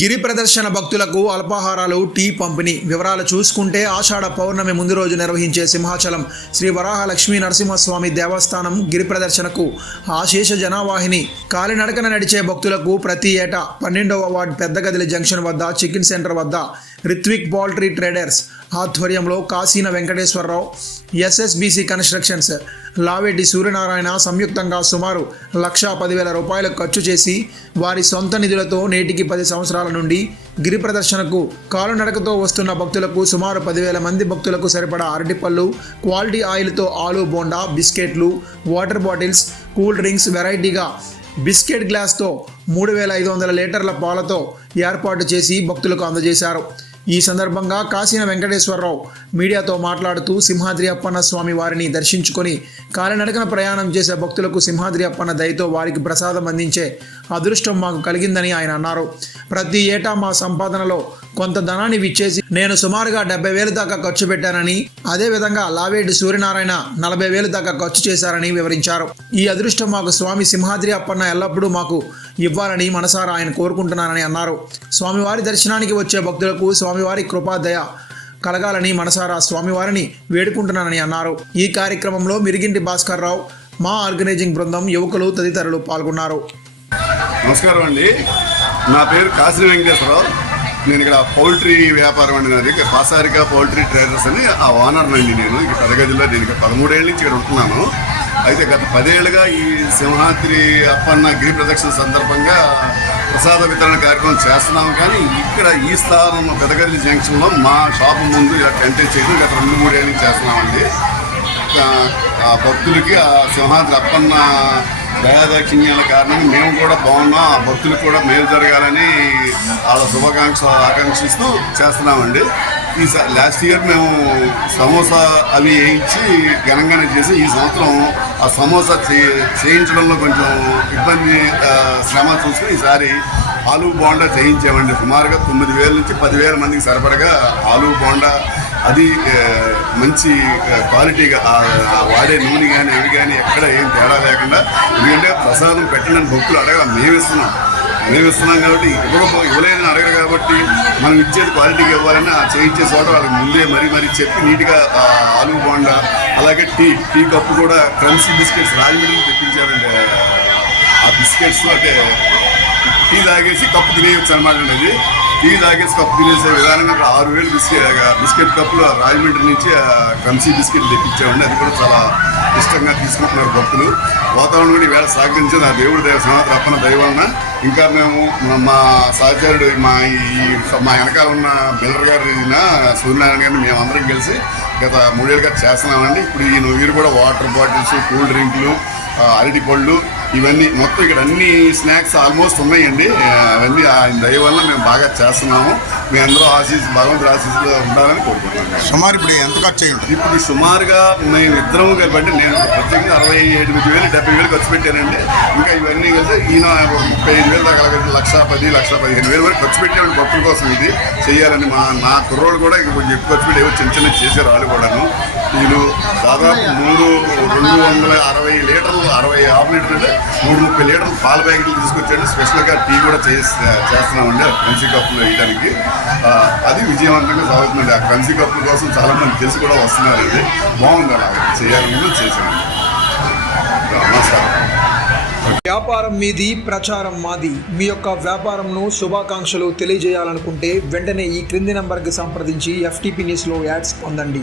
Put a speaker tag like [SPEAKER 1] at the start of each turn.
[SPEAKER 1] గిరి ప్రదర్శన భక్తులకు అల్పాహారాలు టీ పంపిణీ వివరాలు చూసుకుంటే ఆషాఢ పౌర్ణమి ముందు రోజు నిర్వహించే సింహాచలం శ్రీ వరాహ లక్ష్మీ నరసింహస్వామి దేవస్థానం గిరి ప్రదర్శనకు ఆశేష జనావాహిని. కాలినడకన నడిచే భక్తులకు ప్రతి ఏటా పన్నెండవ వార్డ్ పెద్దగదిలి జంక్షన్ వద్ద చికెన్ సెంటర్ వద్ద రిత్విక్ పౌల్ట్రీ ట్రేడర్స్ ఆధ్వర్యంలో కాశీన వెంకటేశ్వరరావు ఎస్ఎస్బిసి కన్స్ట్రక్షన్స్ లావెడ్డి సూర్యనారాయణ సంయుక్తంగా సుమారు లక్షా పదివేల రూపాయలు ఖర్చు చేసి వారి సొంత నిధులతో నేటికి పది సంవత్సరాల నుండి గిరి ప్రదర్శనకు కాలునడకతో వస్తున్న భక్తులకు సుమారు పదివేల మంది భక్తులకు సరిపడా అరటిపళ్ళు క్వాలిటీ ఆయిల్తో ఆలు బోండా బిస్కెట్లు వాటర్ బాటిల్స్ కూల్ డ్రింక్స్ వెరైటీగా బిస్కెట్ గ్లాస్తో మూడు వేల ఐదు వందల లీటర్ల పాలతో ఏర్పాటు చేసి భక్తులకు అందజేశారు. ఈ సందర్భంగా కాశీన వెంకటేశ్వరరావు మీడియాతో మాట్లాడుతూ సింహాద్రి అప్పన్న స్వామి వారిని దర్శించుకొని కాలినడకన ప్రయాణం చేసే భక్తులకు సింహాద్రి అప్పన్న దయతో వారికి ప్రసాదం అందించే అదృష్టం మాకు కలిగిందని ఆయన అన్నారు. ప్రతి ఏటా మా సంపాదనలో కొంత ధనాన్ని విచ్చేసి నేను సుమారుగా డెబ్బై వేలు దాకా ఖర్చు పెట్టానని అదేవిధంగా లావేటి సూర్యనారాయణ నలభై వేలు దాకా ఖర్చు చేశారని వివరించారు. ఈ అదృష్టం మాకు స్వామి సింహాద్రి అప్పన్న ఎల్లప్పుడూ మాకు ఇవ్వాలని మనసారా ఆయన కోరుకుంటున్నానని అన్నారు. స్వామివారి దర్శనానికి వచ్చే భక్తులకు స్వామి స్వామివారి కృపాదయ కలగాలని మనసారా స్వామివారిని వేడుకుంటున్నానని అన్నారు. ఈ కార్యక్రమంలో మిరిగింటి భాస్కర్ రావు మా ఆర్గనైజింగ్ బృందం యువకులు తదితరులు పాల్గొన్నారు.
[SPEAKER 2] నమస్కారం అండి. నా పేరు కాశీ వెంకటేశ్వరరావు. నేను ఇక్కడ పౌల్ట్రీ వ్యాపారం అండి నాది. పాసారిక పౌల్ట్రీ ట్రేడర్స్ అని ఆ ఓనర్ అండి నేను. ఇక పెదగదిలో నేను ఇక్కడ పదమూడేళ్ళ నుంచి ఇక్కడ ఉంటున్నాను. అయితే గత పదేళ్ళుగా ఈ సింహాద్రి అప్పన్న గిరి ప్రదక్షిణ సందర్భంగా ప్రసాద వితరణ కార్యక్రమం చేస్తున్నాము కానీ ఇక్కడ ఈ స్థానంలో పెదగల్లి జంక్షన్లో మా షాపు ముందు ఇలా టెంట్ చేయడం గత రెండు మూడేళ్ళ నుంచి చేస్తున్నామండి. ఆ- ఆ భక్తులకి ఆ సింహాద్రి అప్పన్న దయాదాక్షిణ్యాల కారణంగా మేము కూడా బాగున్నాం. ఆ భక్తులకు కూడా మేలు జరగాలని వాళ్ళ శుభాకాంక్ష ఆకాంక్షిస్తూ చేస్తున్నామండి. ఈ లాస్ట్ ఇయర్ మేము సమోసా అవి వేయించి ఘనంగానే చేసి ఈ సంవత్సరం ఆ సమోసా చే- చేయించడంలో కొంచెం ఇబ్బంది శ్రమ చూసుకుని ఈసారి ఆలు బోండా చేయించామండి. సుమారుగా తొమ్మిది వేల నుంచి పదివేల మందికి సరిపడగా ఆలు బోండా అది మంచి క్వాలిటీగా వాడే నూనె కానీ అవి కానీ ఎక్కడ ఏం తేడా లేకుండా ఎందుకంటే ప్రసాదం పెట్టిన భక్తులు అడగ మేమిస్తున్నాం. ఇస్తున్నాం కాబట్టి ఇవ్వకపో ఇవ్వలేదని అడగరు కాబట్టి మనం ఇచ్చేది క్వాలిటీగా ఇవ్వాలని ఆ చేయించే చోట వాళ్ళకి ముందే మరీ మరీ చెప్పి నీట్గా ఆ ఆలు బోండా అలాగే టీ టీ కప్పు కూడా క్రంచీ బిస్కెట్స్ రాజమండ్రి తెప్పించారంటే ఆ బిస్కెట్స్ అంటే టీ తాగేసి కప్పు తినేయచ్చు అనమాట అది టీ తాగేసి కప్పు తినేసే విధానంగా అక్కడ ఆరు వేలు బిస్కెట్ బిస్కెట్ కప్పులు రాజమండ్రి నుంచి కంసీ బిస్కెట్ తెప్పించామండి. అది కూడా చాలా ఇష్టంగా తీసుకుంటున్నారు భక్తులు. వాతావరణం కూడా ఈవేళ సహకరించి నా దేవుడి దేవ సమాధి అప్పన దయవలన ఇంకా మేము మా- మా సహచరుడు మా ఈ మా వెనకాల ఉన్న బిల్డర్ గారు సూర్యనారాయణ గారిని మేము అందరం కలిసి గత మూడేళ్ళుగా చేస్తున్నామండి. ఇప్పుడు ఈ వీరు కూడా వాటర్ బాటిల్స్ కూల్ డ్రింక్లు అరటి పళ్ళు ఇవన్నీ మొత్తం ఇక్కడ అన్ని స్నాక్స్ ఆల్మోస్ట్ ఉన్నాయండి. అవన్నీ ఆయన దయ వల్ల మేము బాగా చేస్తున్నాము. మీ అందరూ ఆశీస్ భగవంతుడు ఆశీస్సులో ఉండాలని కోరుకుంటున్నాను.
[SPEAKER 3] సుమారు ఇప్పుడు ఎంత ఖర్చు అయ్యి
[SPEAKER 2] ఉంటుంది? ఇప్పుడు సుమారుగా మేము ఇద్దరం కలిపి నేను ప్రత్యేకంగా అరవై ఎనిమిది వేలు డెబ్బై వేలు ఖర్చు పెట్టానండి. ఇంకా ఇవన్నీ కలిసి ఈయన ఒక ముప్పై ఐదు వేలు దాకా లక్ష పది లక్ష పదిహేను వేలు వరకు ఖర్చు పెట్టామండి భక్తుల కోసం ఇది. చేయాలని మా నా కుర్రోడు కూడా ఇంక కొంచెం ఎక్కువ ఖర్చు పెట్టి ఏవో చిన్న చిన్న చేసే రాళ్ళు కూడాను. దాదాపు మూడు రెండు వందల అరవై లీటర్లు అరవై హాఫ్ లీటర్ అంటే మూడు ముప్పై లీటర్లు పాల ప్యాకెట్లు తీసుకొచ్చాడు. స్పెషల్గా టీ కూడా చేసి చేస్తున్నామండి ఆ క్రంచీ కప్పులు వేయడానికి అది విజయవంతంగా సాగుతుందండి. ఆ క్రంచీ కప్పుల కోసం చాలా మంది తెలిసి కూడా వస్తున్నారండి బాగుంది అలా చేయాలని చేశానండి
[SPEAKER 1] నమస్కారం. వ్యాపారం మీది ప్రచారం మాది. మీ యొక్క వ్యాపారంను శుభాకాంక్షలు తెలియజేయాలనుకుంటే వెంటనే ఈ క్రింది నంబర్కి సంప్రదించి ఎఫ్టీపీ న్యూస్లో యాడ్స్ పొందండి.